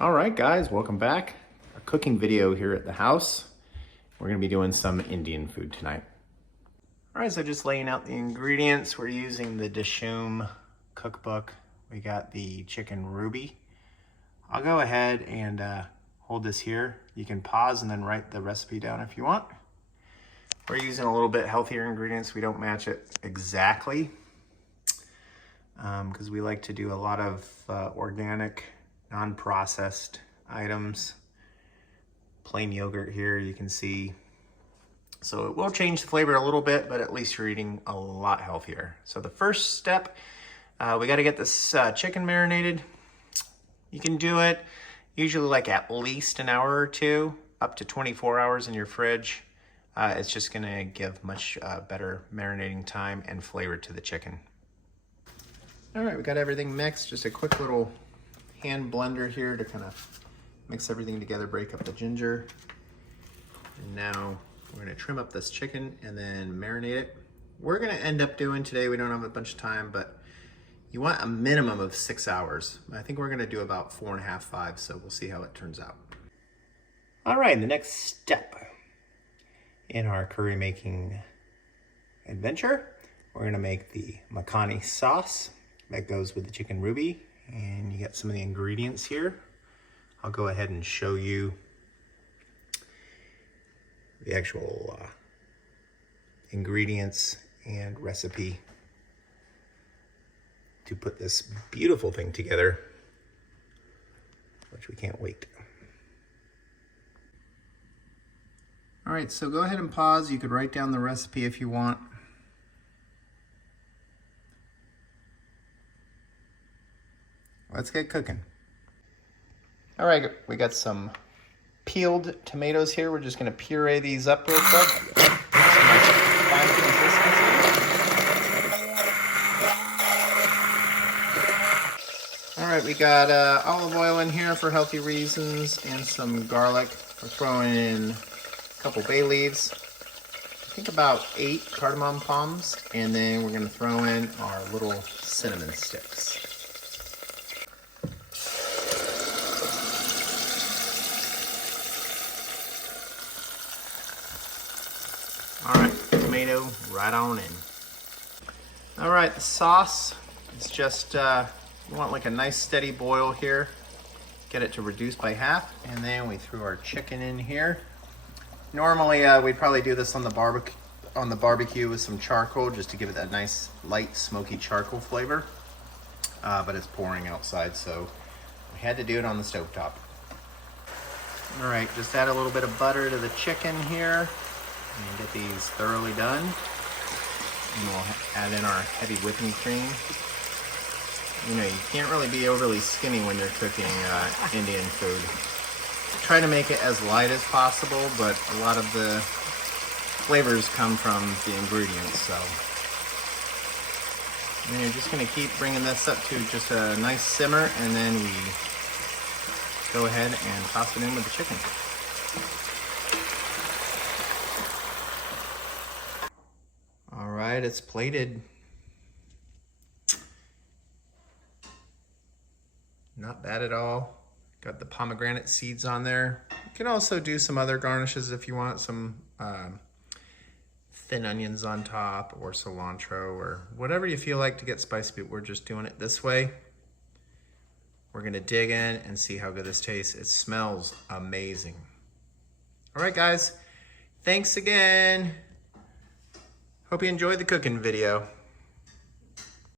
All right, guys, welcome back. A cooking video here at the house. We're gonna be doing some Indian food tonight. All right, so just laying out the ingredients. We're using the Dishoom cookbook. We got the chicken ruby. I'll go ahead and hold this here. You can pause and then write the recipe down if you want. We're using a little bit healthier ingredients. We don't match it exactly because we like to do a lot of organic, non-processed items. Plain yogurt here, you can see. So it will change the flavor a little bit, but at least you're eating a lot healthier. So the first step, we got to get this chicken marinated. You can do it usually like at least an hour or two, up to 24 hours in your fridge. It's just gonna give much better marinating time and flavor to the chicken. All right, we got everything mixed. Just a quick little hand blender here to kind of mix everything together, break up the ginger. And now we're gonna trim up this chicken and then marinate it. We're gonna end up doing today, we don't have a bunch of time, but you want a minimum of 6 hours. I think we're gonna do about 4.5, 5, so we'll see how it turns out. All right, the next step in our curry making adventure, we're gonna make the makhani sauce that goes with the chicken ruby. And you got some of the ingredients here. I'll go ahead and show you the actual ingredients and recipe to put this beautiful thing together, which we can't wait. All right, so go ahead and pause. You could write down the recipe if you want. Let's get cooking. All right, we got some peeled tomatoes here. We're just gonna puree these up real quick. All right, we got olive oil in here for healthy reasons and some garlic. We're throwing in a couple bay leaves. I think about 8 cardamom palms, and then we're gonna throw in our little cinnamon sticks. All right, tomato right on in. All right, the sauce is just, you want like a nice steady boil here. Get it to reduce by half, and then we threw our chicken in here. Normally, we'd probably do this on the barbecue with some charcoal just to give it that nice light smoky charcoal flavor. But it's pouring outside, so we had to do it on the stovetop. All right, just add a little bit of butter to the chicken here and get these thoroughly done. And we'll add in our heavy whipping cream. You know, you can't really be overly skinny when you're cooking Indian food. Try to make it as light as possible, but a lot of the flavors come from the ingredients, so. And you're just gonna keep bringing this up to just a nice simmer, and then we go ahead and toss it in with the chicken. All right, it's plated. Not bad at all. Got the pomegranate seeds on there. You can also do some other garnishes if you want, some thin onions on top or cilantro or whatever you feel like to get spicy, but we're just doing it this way. We're gonna dig in and see how good this tastes. It smells amazing. All right, guys, thanks again. Hope you enjoyed the cooking video.